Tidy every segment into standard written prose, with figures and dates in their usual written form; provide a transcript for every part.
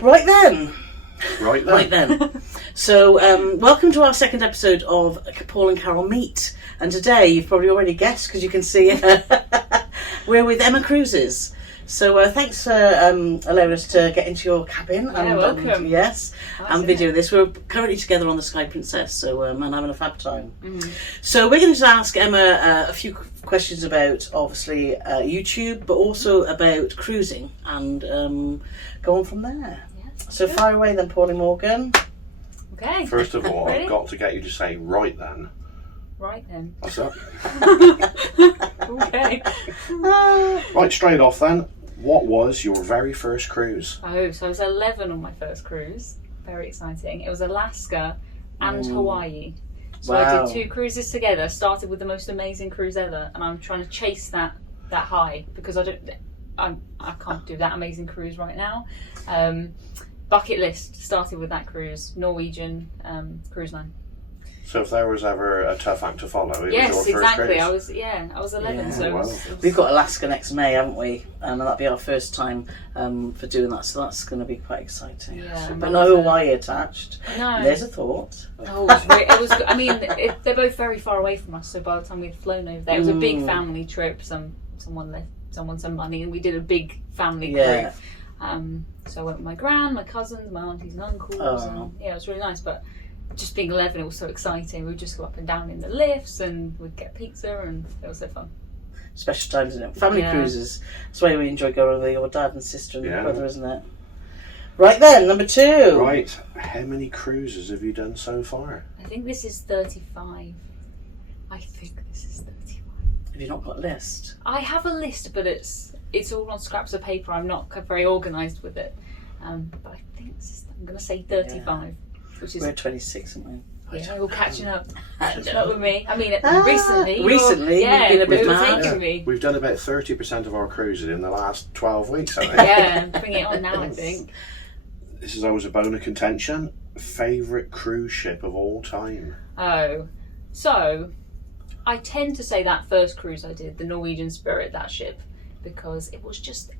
Right then. Right then. So, welcome to our second episode of Paul and Carole Meet. And today, you've probably already guessed because you can see we're with Emma Cruises. So, thanks for allowing us to get into your cabin. Yeah, welcome. And video this. We're currently together on the Sky Princess, so and having a fab time. Mm-hmm. So, we're going to ask Emma a few questions about, obviously, YouTube, but also about cruising and go on from there. So fire away then, Paulie Morgan. Okay. First of all, I've got to get you to say right then. Right then. What's up? Okay. Right, straight off then. What was your very first cruise? Oh, so I was 11 on my first cruise. Very exciting. It was Alaska and Hawaii. So Wow. I did 2 cruises together. Started with the most amazing cruise ever, and I'm trying to chase that high because I can't do that amazing cruise right now. Bucket list started with that cruise, Norwegian cruise line. So if there was ever a tough act to follow, it Yes, was your exactly. first cruise. I was 11, Yeah. so Wow. it was We've got Alaska next May, haven't we? And that'll be our first time for doing that, so that's going to be quite exciting. Yeah, But no Hawaii attached. No. There's a thought. Oh, it was. I mean, they're both very far away from us. So by the time we'd flown over there, it was a big family trip. Someone left someone some money, and we did a big family Yeah. group. So I went with my gran, my cousins, my aunties and uncles, Oh. and it was really nice. But just being 11, it was so exciting. We would just go up and down in the lifts, and we'd get pizza, and it was so fun. Special times, isn't it? Family Yeah. cruises. That's why we enjoy going with your dad and sister and Yeah. brother, isn't it? Right then, number 2. Right, how many cruises have you done so far? I think this is 35. I think this is 35. Have you not got a list? I have a list, but it's all on scraps of paper. I'm not very organised with it. But I think I'm going to say 35, which is We're 26, aren't we? yeah, we're catching up with me. I mean, recently, Recently, yeah, you've been a bit you're mad. overtaking me. We've done about 30% of our cruises in the last 12 weeks, I think. Yeah, bring it on now. I think. This is always a bone of contention. Favourite cruise ship of all time? Oh, so I tend to say that first cruise I did, the Norwegian Spirit, that ship, because it was just.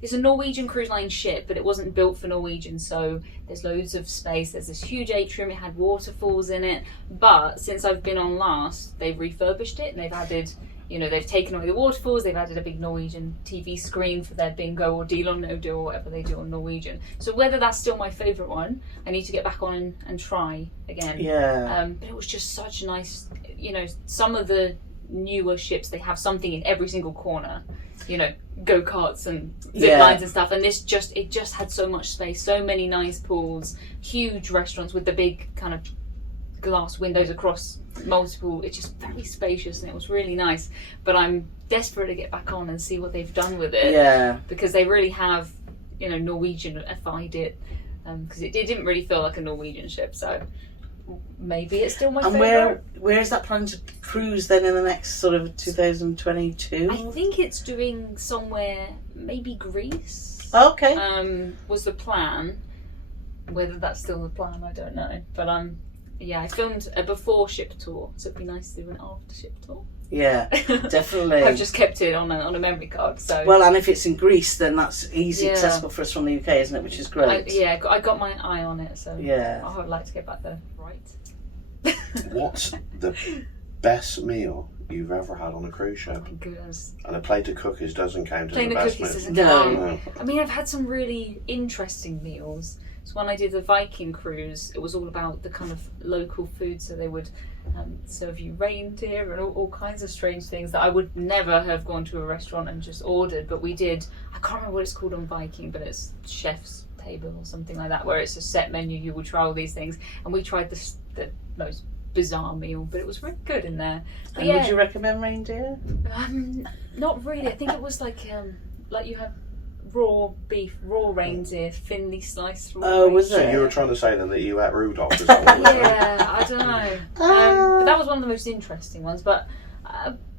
It's a Norwegian cruise line ship, but it wasn't built for Norwegian, so there's loads of space. There's this huge atrium, it had waterfalls in it. But since I've been on last, they've refurbished it and they've added, they've taken away the waterfalls, they've added a big Norwegian TV screen for their bingo or deal or no deal or whatever they do on Norwegian. So whether that's still my favourite one, I need to get back on and try again. Yeah. But it was just such a nice, some of the newer ships, they have something in every single corner. Go-karts and zip lines and stuff, and it just had so much space, so many nice pools, huge restaurants with the big kind of glass windows across multiple. It's just very spacious and it was really nice, but I'm desperate to get back on and see what they've done with it. Yeah. Because they really have Norwegian-ified it, because it didn't really feel like a Norwegian ship, so maybe it's still my favourite. And where is that planning to cruise then in the next sort of 2022? I think it's doing somewhere, maybe Greece. Okay. Was the plan. Whether that's still the plan, I don't know. But I filmed a before ship tour, so it'd be nice to do an after ship tour. Yeah, definitely. I've just kept it on a memory card. So well, and if it's in Greece, then that's easy Yeah. accessible for us from the UK, isn't it? Which is great. I got my eye on it, so Yeah. I would like to get back there. Right. What's the best meal you've ever had on a cruise ship? Oh my goodness. And a plate of cookies doesn't count as Plain the of best cookies meal. doesn't count. No. No. I mean, I've had some really interesting meals. So when I did the Viking cruise, it was all about the kind of local food. So they would serve you reindeer and all kinds of strange things that I would never have gone to a restaurant and just ordered. But we did. I can't remember what it's called on Viking, but it's chef's table or something like that, where it's a set menu. You will try all these things, and we tried the most bizarre meal, but it was really good in there. But And would you recommend reindeer? Not really. I think it was like you had raw beef, raw reindeer, thinly sliced raw Oh, was reindeer. So you were trying to say then that you ate Rudolph or something? Yeah, I don't know. But that was one of the most interesting ones. But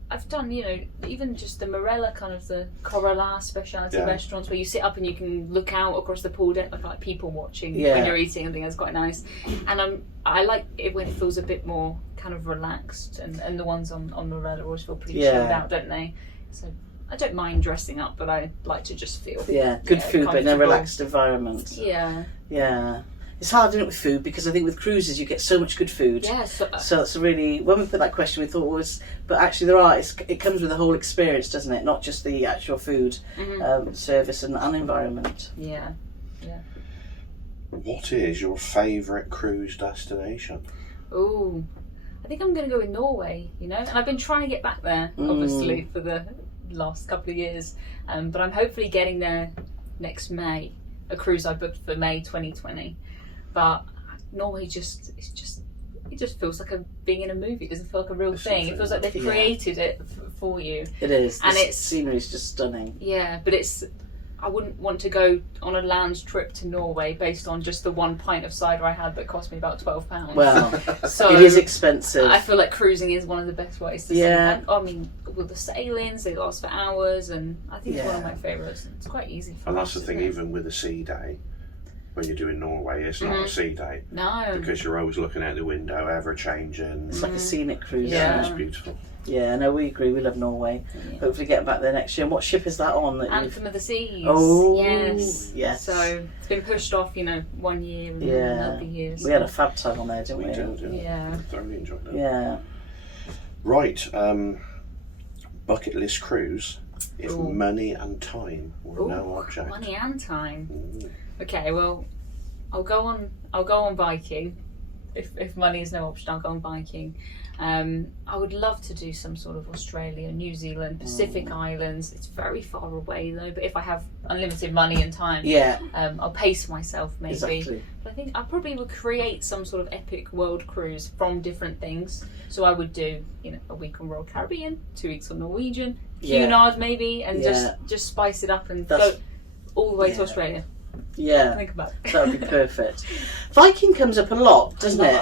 I've done, even just the Morella, kind of the Corolla specialty restaurants where you sit up and you can look out across the pool deck like people watching when you're eating. I think that's quite nice. And I like it when it feels a bit more kind of relaxed. And the ones on Morella always feel pretty chilled out, don't they? So I don't mind dressing up, but I like to just feel good food, but in a comfortable. relaxed environment. Yeah. It's hard, isn't it, with food, because I think with cruises you get so much good food. Yeah. So that's really, when we put that question, we thought but actually it comes with the whole experience, doesn't it? Not just the actual food, service and environment. Yeah. What is your favourite cruise destination? Ooh, I think I'm going to go with Norway, and I've been trying to get back there, obviously, for the last couple of years, but I'm hopefully getting there next May, a cruise I booked for May 2020, but Norway it just feels like being in a movie. It doesn't feel like a real thing. It feels like they've created it for you. It is, and the scenery is just stunning. Yeah, but I wouldn't want to go on a land trip to Norway based on just the one pint of cider I had that cost me about £12. Well, so it is expensive. I feel like cruising is one of the best ways to see. And, I mean, with the sailings, they last for hours, and I think it's one of my favourites. It's quite easy for And us, that's the thing, even with a sea day, when you're doing Norway, it's not a sea day. No. Because you're always looking out the window, ever changing. It's like a scenic cruise. Yeah. It's beautiful. Yeah, no, we agree. We love Norway. Yeah. Hopefully getting back there next year. And what ship is that on? Anthem of the Seas. Oh, yes. So it's been pushed off, 1 year and another year. So. We had a fab time on there, didn't we? We did, yeah. Thoroughly enjoyed it. Yeah. Right, bucket list cruise. If Ooh. money and time were no object. Money and time. Okay, well, I'll go on biking. If money is no option, I'll go on biking. I would love to do some sort of Australia, New Zealand, Pacific Islands. It's very far away though, but if I have unlimited money and time, I'll pace myself maybe. Exactly. But I think I probably would create some sort of epic world cruise from different things. So I would do, a week on Royal Caribbean, 2 weeks on Norwegian, Cunard maybe, and just spice it up and go all the way to Australia. Yeah, think about it. That would be perfect. Viking comes up a lot, doesn't it?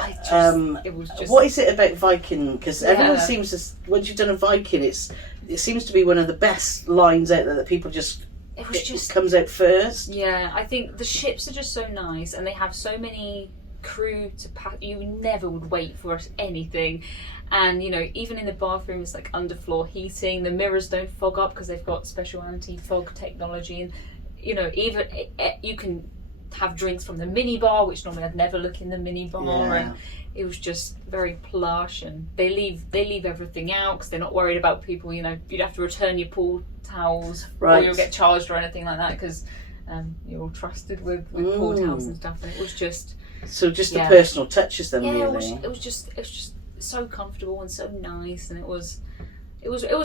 It was just, what is it about Viking? Because everyone seems to, once you've done a Viking, it seems to be one of the best lines out there that people just. It comes out first. Yeah, I think the ships are just so nice, and they have so many crew to pack. You never would wait for anything, and even in the bathroom, it's like underfloor heating. The mirrors don't fog up because they've got special anti-fog technology, and even you can have drinks from the mini bar, which normally I'd never look in the mini bar, and it was just very plush. And they leave everything out because they're not worried about people. You'd have to return your pool towels, or you'll get charged or anything like that because you're all trusted with pool towels and stuff. And it was just the personal touches, then really. It was just so comfortable and so nice, and it was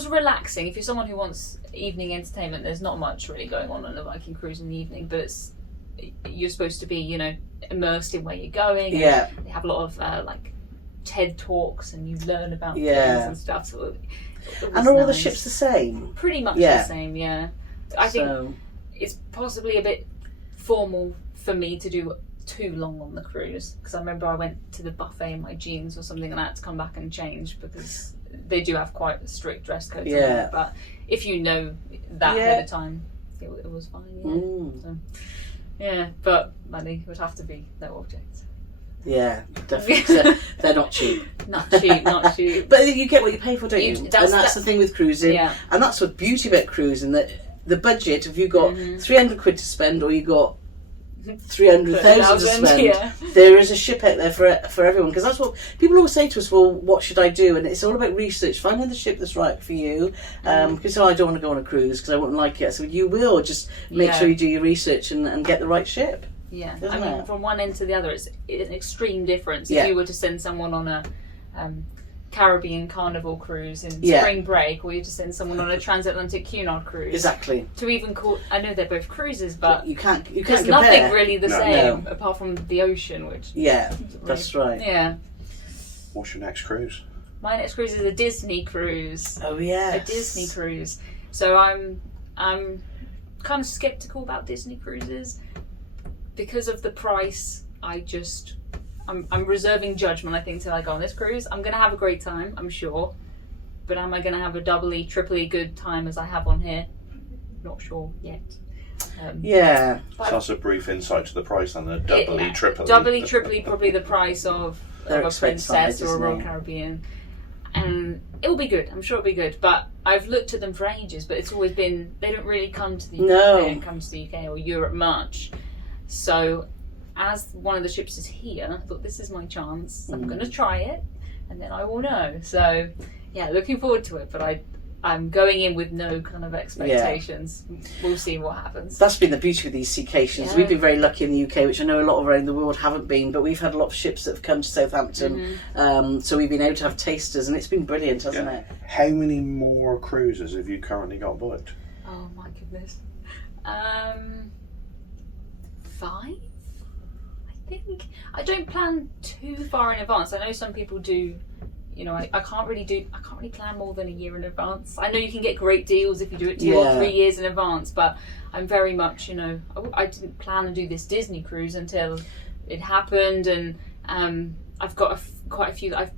relaxing. If you're someone who wants evening entertainment, there's not much really going on a Viking cruise in the evening, but you're supposed to be, immersed in where you're going. Yeah. They have a lot of like TED talks, and you learn about things and stuff. So and are all the ships the same? Pretty much the same. Yeah. I think it's possibly a bit formal for me to do too long on the cruise, because I remember I went to the buffet in my jeans or something, and I had to come back and change because they do have quite a strict dress code. Yeah. But if you know that ahead of time, it was fine. But money would have to be no object. Yeah, definitely. They're not cheap. Not cheap. But you get what you pay for, don't you? And that's the thing with cruising. Yeah. And that's the beauty about cruising, that the budget, if you got 300 quid to spend or you got 300,000 to spend, there is a ship out there for everyone. Because that's what people always say to us, well, what should I do? And it's all about research, finding the ship that's right for you. Because I don't want to go on a cruise because I wouldn't like it. So you will just make sure you do your research and get the right ship. Yeah, I mean, from one end to the other, it's an extreme difference. If you were to send someone on a Caribbean Carnival cruise in spring break, or you to send someone on a transatlantic Cunard cruise. Exactly. To even call, I know they're both cruises, but you can't there's compare. nothing really the same apart from the ocean, which that's right. Yeah. What's your next cruise? My next cruise is a Disney cruise. Oh yeah. A Disney cruise. So I'm kind of skeptical about Disney cruises because of the price. I'm reserving judgment, I think, till I go on this cruise. I'm going to have a great time, I'm sure. But am I going to have a doubly, triply good time as I have on here? Not sure yet. So that's a brief insight to the price, then. The doubly, triply. Doubly, triply, probably the price of a They're Princess or a Royal isn't it? Caribbean. And it'll be good. I'm sure it'll be good. But I've looked at them for ages, but it's always been, they don't really come to the UK. No. They don't come to the UK or Europe much. So as one of the ships is here, I thought this is my chance. I'm going to try it and then I will know. So yeah, looking forward to it. But I'm going in with no kind of expectations. We'll see what happens. That's been the beauty of these staycations. Yeah. We've been very lucky in the UK, which I know a lot around the world haven't been, but we've had a lot of ships that have come to Southampton. So we've been able to have tasters, and it's been brilliant, hasn't it? How many more cruises have you currently got booked? Oh my goodness. 5? I think. I don't plan too far in advance. I know some people do. You know, I can't really plan more than a year in advance. I know you can get great deals if you do it 2 or 3 years in advance, but I'm very much, you know, I didn't plan to do this Disney cruise until it happened, and I've got quite a few that I've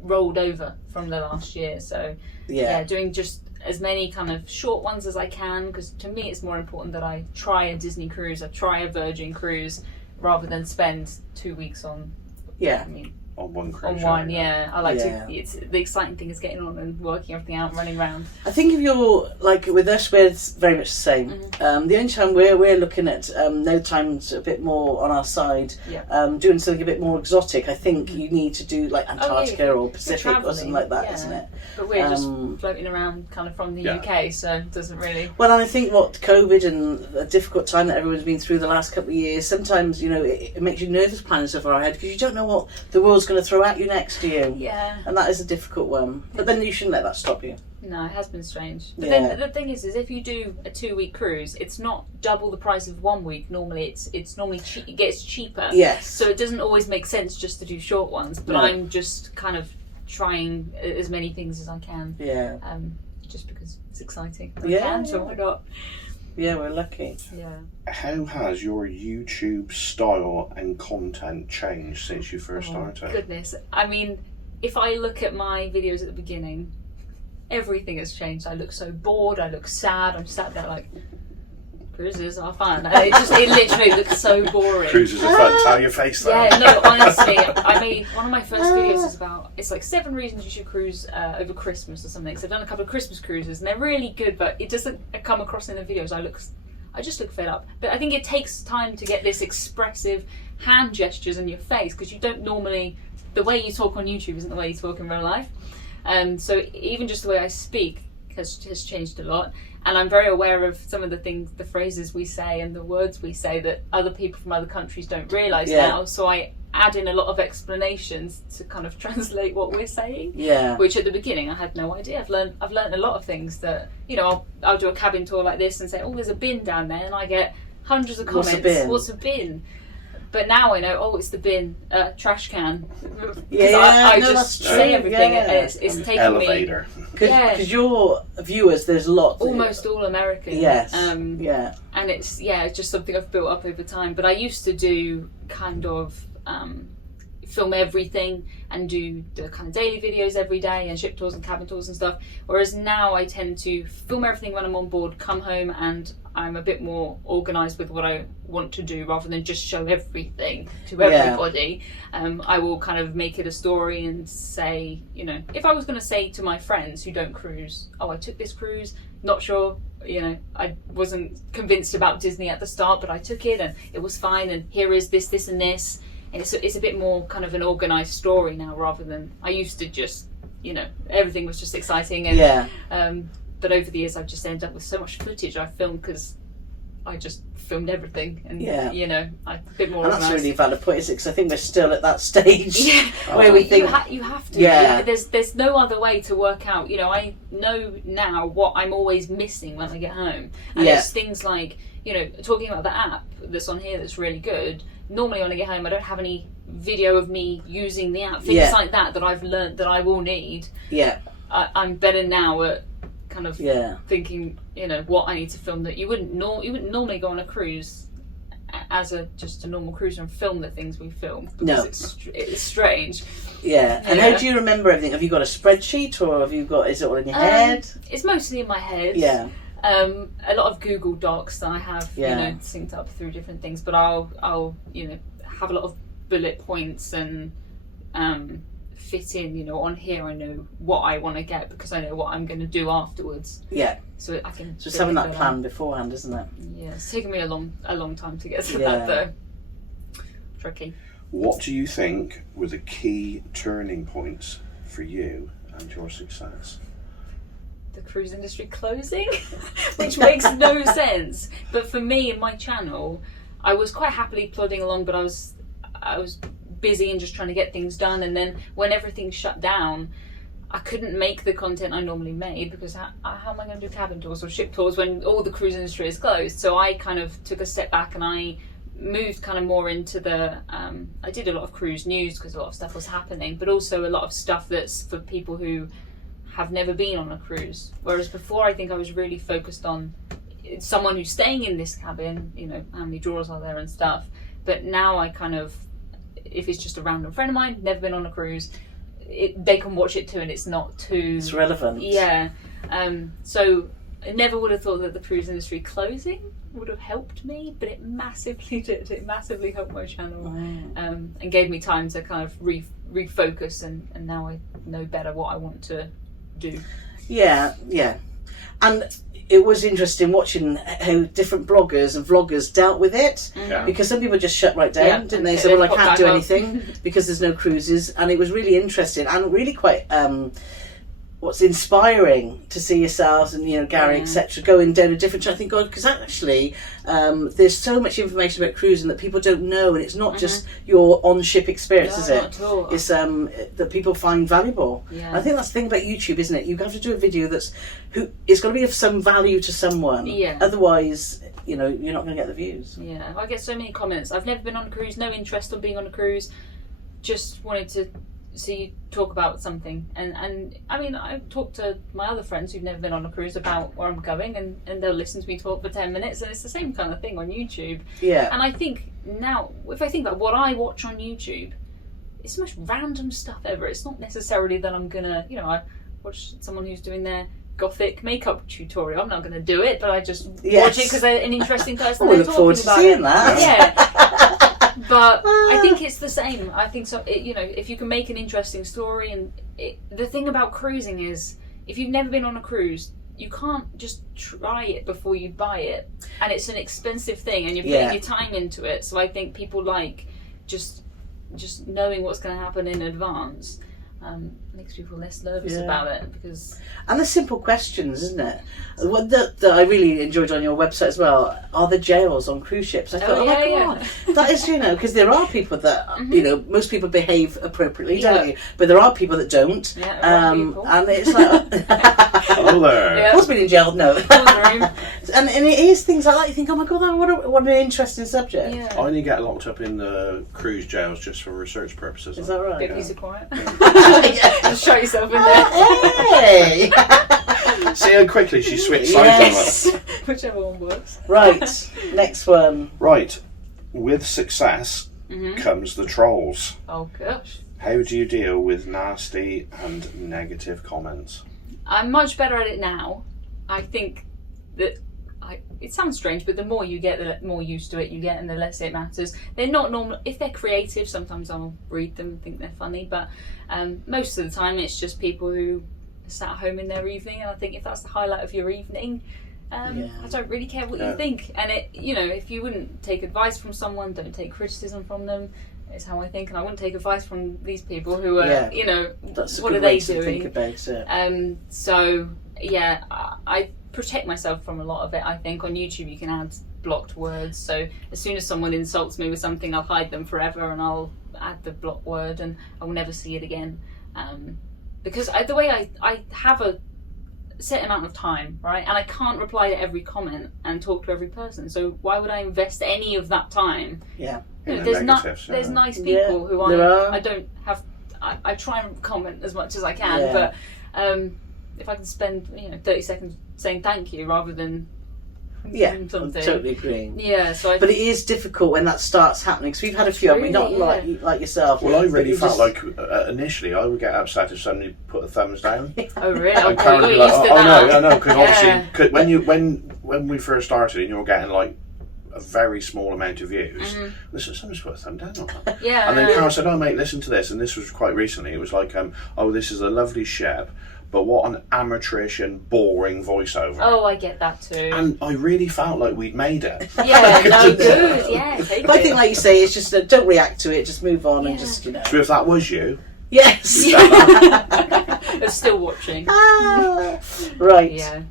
rolled over from the last year. So yeah, doing just as many kind of short ones as I can, because to me it's more important that I try a Disney cruise, I try a Virgin cruise, rather than spend 2 weeks on. I mean, on one cruise. On one, yeah. I like to. It's the exciting thing is getting on and working everything out, and running around. I think if you're like with us, we're very much the same. The only time we're looking at no time's a bit more on our side, doing something a bit more exotic. I think you need to do like Antarctica or Pacific or something like that, isn't it? But we're just floating around kind of from the UK, so it doesn't really. Well, and I think what COVID and the difficult time that everyone's been through the last couple of years, sometimes, you know, it makes you nervous planning so far ahead because you don't know what the world's going to throw at you next year. Yeah. And that is a difficult one. But then you shouldn't let that stop you. No, it has been strange. But then the thing is if you do a 2-week cruise, it's not double the price of 1 week. Normally, it's normally it gets cheaper. Yes. So it doesn't always make sense just to do short ones. But I'm just kind of trying as many things as I can. Yeah. Just because it's exciting. I can, so why not? Yeah, we're lucky. Yeah. How has your YouTube style and content changed since you first started? Goodness. I mean, if I look at my videos at the beginning, everything has changed. I look so bored, I look sad, I'm sat there like, cruises are fun. It literally looks so boring. Cruises are fun, tell your face though. Yeah, no, honestly, I made one of my first videos is about, it's like 7 reasons you should cruise over Christmas or something. So I've done a couple of Christmas cruises and they're really good, but it doesn't come across in the videos. I just look fed up. But I think it takes time to get this expressive hand gestures in your face, because you don't normally, the way you talk on YouTube isn't the way you talk in real life. So even just the way I speak has changed a lot. And I'm very aware of some of the things, the phrases we say and the words we say that other people from other countries don't realise now. So I add in a lot of explanations to kind of translate what we're saying. Yeah. Which at the beginning I had no idea. I've learned a lot of things that, you know, I'll do a cabin tour like this and say, oh, there's a bin down there, and I get hundreds of comments. What's a bin? But now I know, it's the bin, trash can. I just say everything. It's taking elevator. Because your viewers, there's lots. Almost all American. Yes. And it's just something I've built up over time. But I used to do kind of film everything and do the kind of daily videos every day and ship tours and cabin tours and stuff. Whereas now I tend to film everything when I'm on board, come home, and I'm a bit more organised with what I want to do rather than just show everything to everybody. I will kind of make it a story and say, you know, if I was going to say to my friends who don't cruise, I took this cruise, not sure, you know, I wasn't convinced about Disney at the start, but I took it and it was fine, and here is this, this and this. And it's a bit more kind of an organised story now, rather than I used to just, you know, everything was just exciting. And but over the years I've just ended up with so much footage I filmed because I just filmed everything, and you know, I'm a bit more. And that's a really valid point, is it? Because I think we're still at that stage where we think you have to. Yeah. There's no other way to work out. You know, I know now what I'm always missing when I get home, and it's things like, you know, talking about the app that's on here that's really good. Normally when I get home I don't have any video of me using the app. Things like that I've learnt that I will need. Yeah. I'm better now at kind of thinking, you know, what I need to film that you wouldn't normally go on a cruise as just a normal cruiser and film the things we film, because it's strange. Yeah. And how do you remember everything? Have you got a spreadsheet, or is it all in your head? It's mostly in my head. Yeah. A lot of Google Docs that I have, you know, synced up through different things, but I'll you know, have a lot of bullet points and fit in. You know, on here I know what I want to get because I know what I'm going to do afterwards. Yeah. So I can. Just having that plan beforehand, isn't it? Yeah, it's taken me a long time to get to that though. Tricky. What do you think were the key turning points for you and your success? The cruise industry closing, which makes no sense. But for me and my channel, I was quite happily plodding along, but I was busy and just trying to get things done. And then when everything shut down, I couldn't make the content I normally made because how am I going to do cabin tours or ship tours when all the cruise industry is closed? So I kind of took a step back and I moved kind of more into the I did a lot of cruise news because a lot of stuff was happening, but also a lot of stuff that's for people who have never been on a cruise. Whereas before I think I was really focused on someone who's staying in this cabin, you know, how many drawers are there and stuff. But now I kind of, if it's just a random friend of mine, never been on a cruise, they can watch it too and it's not too... It's relevant. Yeah. So I never would have thought that the cruise industry closing would have helped me, but it massively did. It massively helped my channel and gave me time to kind of refocus and now I know better what I want to do. Yeah. And it was interesting watching how different bloggers and vloggers dealt with it, because some people just shut right down, didn't they? So, well, I can't do anything because there's no cruises, and it was really interesting and really quite what's inspiring to see yourselves and, you know, Gary, etc., going down a different track. I think, God, because actually there's so much information about cruising that people don't know, and it's not just your on-ship experience, is it? Not at all. It's that people find valuable. Yeah. And I think that's the thing about YouTube, isn't it? You have to do a video it's got to be of some value to someone. Yeah. Otherwise, you know, you're not going to get the views. Yeah, I get so many comments. I've never been on a cruise, no interest in being on a cruise, just wanted to see you talk about something. And I mean, I talk to my other friends who've never been on a cruise about where I'm going, and they'll listen to me talk for 10 minutes, and it's the same kind of thing on YouTube. Yeah. And I think now, if I think about what I watch on YouTube, it's the most random stuff ever. It's not necessarily that I'm gonna, you know, I watch someone who's doing their gothic makeup tutorial. I'm not going to do it, but I just watch it because they're an interesting person. We look forward to seeing that. Yeah. But I think it's the same. I think so. You know, if you can make an interesting story, and the thing about cruising is, if you've never been on a cruise, you can't just try it before you buy it, and it's an expensive thing, and you're putting your time into it. So I think people like just knowing what's going to happen in advance. Makes people less nervous about it, because and the simple questions, isn't it? What that I really enjoyed on your website as well are the jails on cruise ships. I thought, my God, that is, you know, because there are people that you know, most people behave appropriately, don't you? But there are people that don't, and it's like, hello there. What's been in jail? No. and it is things like that. You think, oh my God, what an interesting subject. Yeah. I only get locked up in the cruise jails just for research purposes. Is that right? Bit piece of quiet. Just shut yourself in there. Hey! See how quickly she switched sides on that. Whichever one works. Right, next one. Right, with success comes the trolls. Oh gosh. How do you deal with nasty and negative comments? I'm much better at it now. I think that it sounds strange, but the more you get, the more used to it you get, and the less it matters. They're not normal. If they're creative, sometimes I'll read them and think they're funny, but most of the time it's just people who sat at home in their evening, and I think if that's the highlight of your evening, I don't really care what you think. And you know, if you wouldn't take advice from someone, don't take criticism from them. Is how I think, and I wouldn't take advice from these people who are, you know, what are they doing? Think about it. So yeah, I protect myself from a lot of it. I think on YouTube you can add blocked words, so as soon as someone insults me with something, I'll hide them forever and I'll add the blocked word, and I will never see it again. Because the way I have a set amount of time, right, and I can't reply to every comment and talk to every person, so why would I invest any of that time? Yeah. You know, there's nice people who I don't have. I try and comment as much as I can, but if I can spend 30 seconds saying thank you rather than something. I'm totally agreeing. Yeah, so but it is difficult when that starts happening, because we've had a few, really, not like yourself. Well, I really felt like initially I would get upset if somebody put a thumbs down. Oh really? And Karen would be like, oh no, because obviously when we first started and you were getting like a very small amount of views. This is something's worth thumb down on that. Yeah. And then Carol said, "Oh mate, listen to this," and this was quite recently. It was like, "Oh, this is a lovely ship, but what an amateurish and boring voiceover." Oh, I get that too. And I really felt like we'd made it. Yeah, no, good. Yeah, But I think, like you say, it's just don't react to it. Just move on and just So if that was you, yes. They're still watching. Right. Yeah.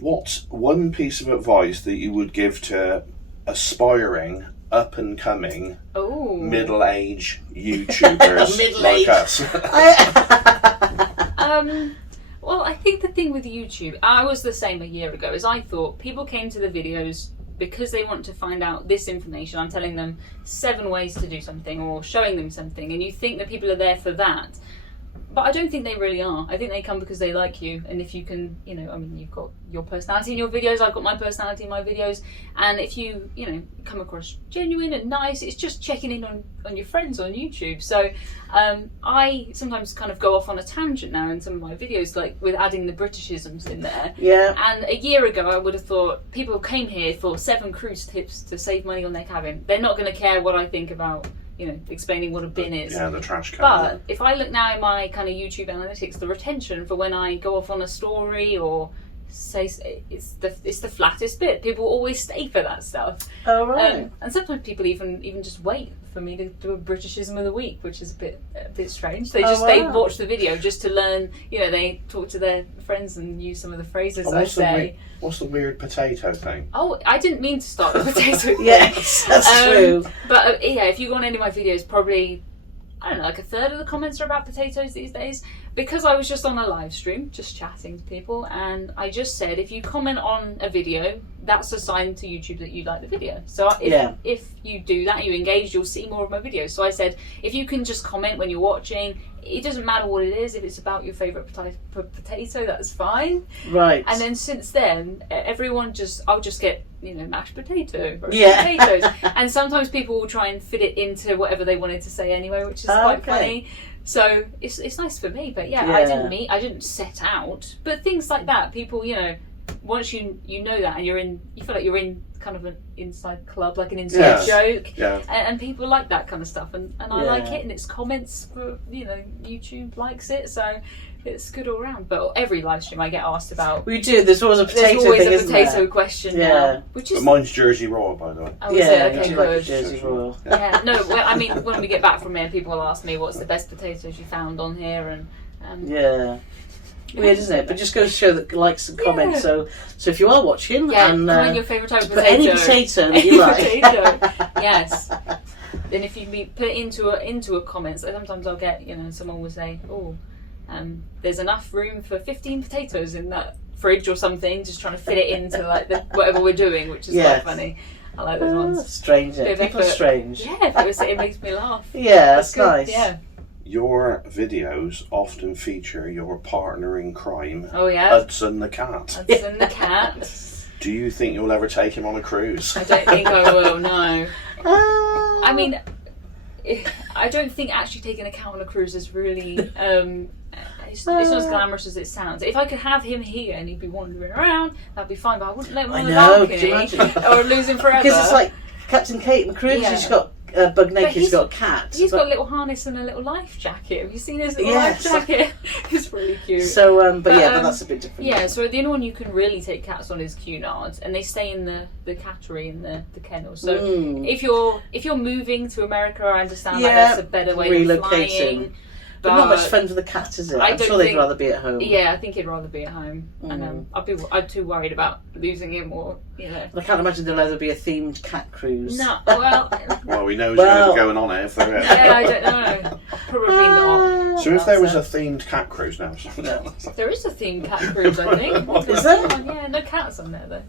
what's one piece of advice that you would give to aspiring, up and coming, middle-aged YouTubers like us? Well, I think the thing with YouTube, I was the same a year ago, is I thought people came to the videos because they want to find out this information. I'm telling them 7 ways to do something or showing them something, and you think that people are there for that. But I don't think they really are. I think they come because they like you, and if you can, you've got your personality in your videos, I've got my personality in my videos, and if you, come across genuine and nice, it's just checking in on your friends on YouTube. So I sometimes kind of go off on a tangent now in some of my videos, like with adding the Britishisms in there. Yeah. And a year ago, I would have thought people came here for 7 cruise tips to save money on their cabin. They're not going to care what I think about explaining what a bin is. Yeah, the trash can. But if I look now in my kind of YouTube analytics, the retention for when I go off on a story or say it's the flattest bit, people always stay for that stuff. Oh, right. And sometimes people even just wait for me to do a Britishism of the week, which is a bit strange. They watch the video just to learn. They talk to their friends and use some of the phrases I say. What's the weird potato thing? Oh, I didn't mean to start the potato thing. Yes, that's true. But if you go on any of my videos, probably, I don't know, like a third of the comments are about potatoes these days. Because I was just on a live stream, just chatting to people, and I just said, if you comment on a video, that's a sign to YouTube that you like the video. So if you do that, you engage, you'll see more of my videos. So I said, if you can just comment when you're watching, it doesn't matter what it is. If it's about your favourite potato, that's fine. Right. And then since then, I'll just get, mashed potato, potatoes. And sometimes people will try and fit it into whatever they wanted to say anyway, which is quite funny. So it's nice for me, but I didn't set out. But things like that, people, once you know that, and you feel like you're in kind of an inside club, like an inside joke, and people like that kind of stuff, and I like it, and it's comments for YouTube likes it, so it's good all around. But every live stream I get asked about. We do. There's always a potato question now, which is. But mine's Jersey Royal, by the way. Oh, okay, good. Like Jersey Royal. Yeah, no. Well, I mean, when we get back from here, people will ask me what's the best potatoes you found on here, and weird, isn't it? But just goes to show that likes and comments. So if you are watching, and comment your favourite type of potato. Put any potato that you like. Yes. Then if you put it into a comment, so sometimes I'll get someone will say, there's enough room for 15 potatoes in that fridge or something, just trying to fit it into like whatever we're doing, which is quite funny. I like those ones. Strange. People are strange. Yeah, it makes me laugh. Yeah, that's nice. Yeah. Your videos often feature your partner in crime, Hudson the cat. Hudson the cat. Do you think you'll ever take him on a cruise? I don't think I will, no. I mean, I don't think actually taking a cat on a cruise is really... it's not as glamorous as it sounds. If I could have him here and he'd be wandering around, that'd be fine, but I wouldn't let him on the balcony or lose him forever. Because it's like Captain Kate and Cruise, she's got bug naked, he's got a cat. He's got a little harness and a little life jacket. Have you seen his little life jacket? It's really cute. So, but that's a bit different. Yeah, so the only one you can really take cats on is Cunard, and they stay in the cattery in the kennel. So if you're moving to America, I understand that's a better way of flying. But not much fun for the cat, is it? I'm sure they'd rather be at home. Yeah, I think he'd rather be at home. And I'm too worried about losing him or, I can't imagine there'll ever be a themed cat cruise. No, well... Well, we know he's going to be going on it if there is. Yeah, I don't know. Probably not. So if there was a themed cat cruise now... There is a themed cat cruise, I think. Is there? Yeah, no cats on there, though.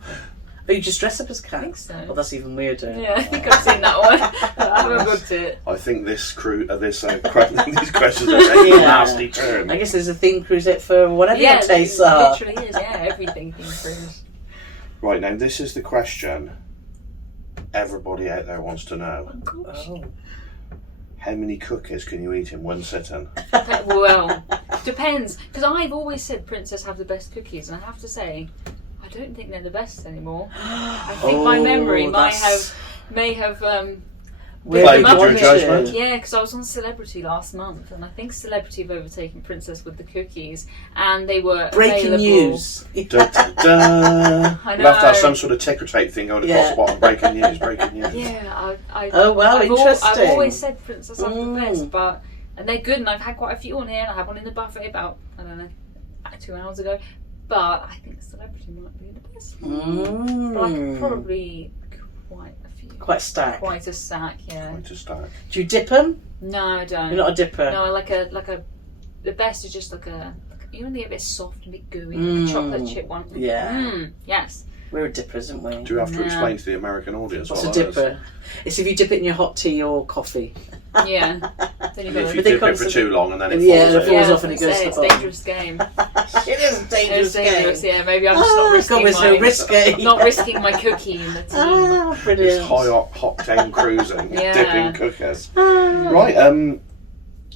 Oh, you just dress up as cat? I think so. Well, that's even weirder. Yeah, I think I've seen that one. I haven't looked at it. I think these questions are taking a nasty turn. I guess there's a theme cruise for whatever your tastes are. It literally is, everything theme cruise. Right, now this is the question everybody out there wants to know. Oh. How many cookies can you eat in one sitting? Well, depends. Because I've always said princess have the best cookies, and I have to say... I don't think they're the best anymore. I think my memory may have played with your judgment. Yeah, because I was on Celebrity last month, and I think Celebrity have overtaken Princess with the Cookies, and they were breaking news. Da, da, da. I know. We'll have to have some sort of ticker tape thing going across the bottom. Breaking news, breaking news. Yeah, oh wow, interesting. I've always said Princess are the best, and they're good, and I've had quite a few on here. And I had one in the buffet about 2 hours ago, but I think Celebrity might be the best. But I could probably quite a stack. Quite a stack, yeah. Quite a stack. Do you dip them? No, I don't. You're not a dipper. No, the best is just you know, they're a bit soft and a bit gooey, like a chocolate chip one. Yeah. Yes. We're a dipper, isn't we? Do you have to explain to the American audience what's what a dipper? It's if you dip it in your hot tea or coffee. Yeah. Then if you dip it for too long and then it falls off and it goes to the It's a bottom. dangerous game. It is a dangerous game. Yeah, maybe I'm just not risking my cookie in the tea. Brilliant. It's high octane cruising, dipping cookies. Ah. Right,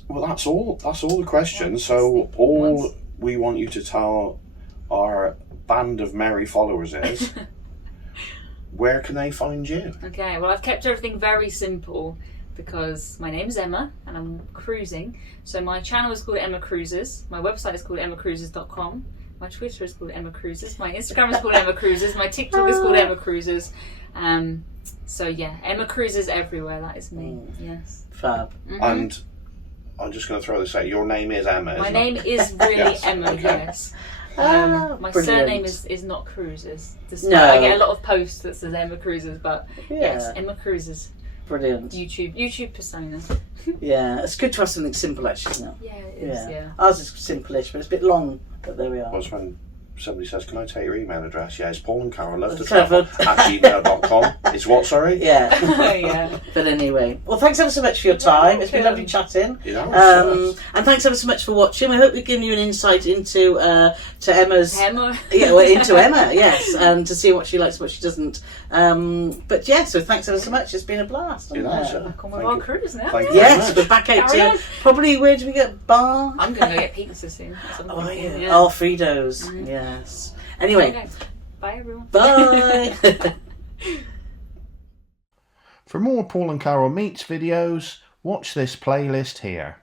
well that's all the questions. So all we want you to tell our band of merry followers is where can they find you? Okay, well I've kept everything very simple because my name's Emma and I'm cruising. So my channel is called Emma Cruises, my website is called emmacruises.com, my Twitter is called Emma Cruises, my Instagram is called Emma Cruises, my TikTok is called Emma Cruises. So yeah, Emma Cruises everywhere, that is me. Yes. Fab. And I'm just going to throw this out, your name is Emma, my name is really Emma, yes. My surname is not Cruises. No. I get a lot of posts that says Emma Cruises, but yes, Emma Cruises. Brilliant. YouTube persona. Yeah, it's good to have something simple actually, isn't it? Yeah, it is, yeah. Ours is simple-ish, but it's a bit long, but there we are. Well, it's when somebody says, can I take your email address? Yeah, it's Paul and Carole love to travel at gmail.com. It's what, sorry? Yeah. Yeah. But anyway, well, thanks ever so much for your time. It's been lovely chatting. Yeah, and thanks ever so much for watching. We hope we've given you an insight into to Emma's into Emma, yes, and to see what she likes, what she doesn't. But yeah, so thanks ever so much. It's been a blast. Back on our cruise now. Yes, we're back out to probably where do we get bar? I'm going to go get pizza soon. Oh yeah, Fritos. Yes. Anyway, okay. Bye everyone. Bye. For more Paul and Carole Meets videos, watch this playlist here.